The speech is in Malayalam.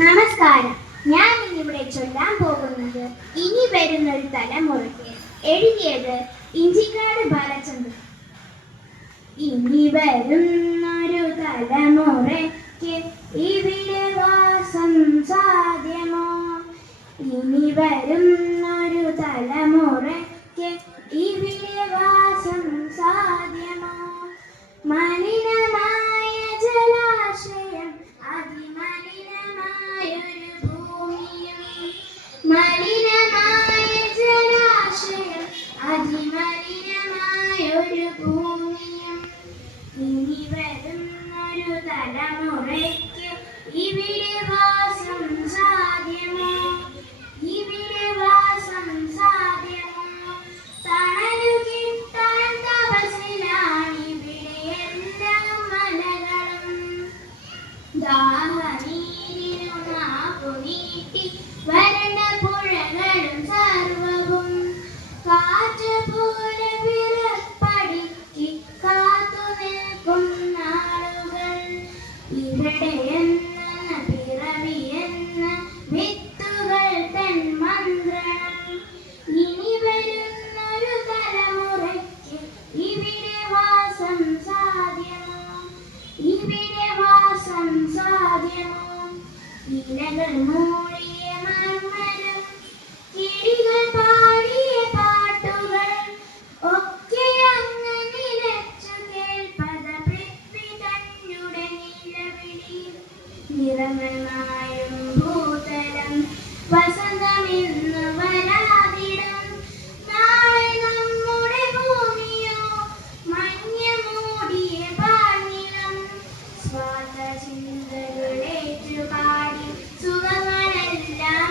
നമസ്കാരം. ഞാൻ ഇന്നിവിടെ ചൊല്ലാൻ പോകുന്നത് ഇനി വരുന്നൊരു തലമുറയ്ക്ക്. എഴുതിയത് ഇഞ്ചിക്കാട് ബാലചന്ദ്രൻ. ഇനി വരുന്നൊരു തലമുറയ്ക്ക് ഇവിടെ വാസം സാധ്യമോ? ഇനി വരുന്നൊരു തലമുറയ്ക്ക് ഇവിടെ വാസം സാധ്യമോ? മലിനമായ ജലാശയം, അതിമലിനമായൊരു ഭൂമിയും, മലിനമായ ജലാശയം, അതിമലിനമായൊരു ഭൂമിയും. ഇനി വരുന്നൊരു തലമുറയ്ക്ക് ഇവിടെ വാസം സാധ്യമോ? ഇവിടെ വാസം സാധ്യമോ? തണലു കിട്ടാൻ തപസ്സിലാണിവിടെ എല്ലാ മലകളും. ദാഹനീരിനു നാക്കു നീട്ടി വരണ്ട പുഴകളും സർവവും. കാറ്റ് പോലെ വിറപ്പടിക്ക് കാത്തു നിൽക്കും നാളുകൾ. ഇവിടെ എന്ന പിറവി എന്ന വിത്തുകൾ തൻ മന്ത്രണം. ഇനി വരുന്നൊരു തലമുറയ്ക്ക് ഇവിടെ വാസം സാധ്യമോ? ഇവിടെ വാസം സാധ്യമോ? ഇലകൾ മൂടിയ മർമരം, കിളികൾ പാടിയ പാട്ടുകൾ ഒക്കെ അങ്ങ് നിലച്ചു കേൾപ്പത പൃഥ്വി തന്നുടെ നിലവിളി. നിറങ്ങളായും ഭൂതലം വസന്തമിന്ന് വരാതിടും. നാളെ നമ്മുടെ ഭൂമിയോ മഞ്ഞ് മൂടിയ പാർനിലം. സ്വാർത്ഥ ചിന്തകളേറ്റു പാടി സുഖങ്ങളെല്ലാം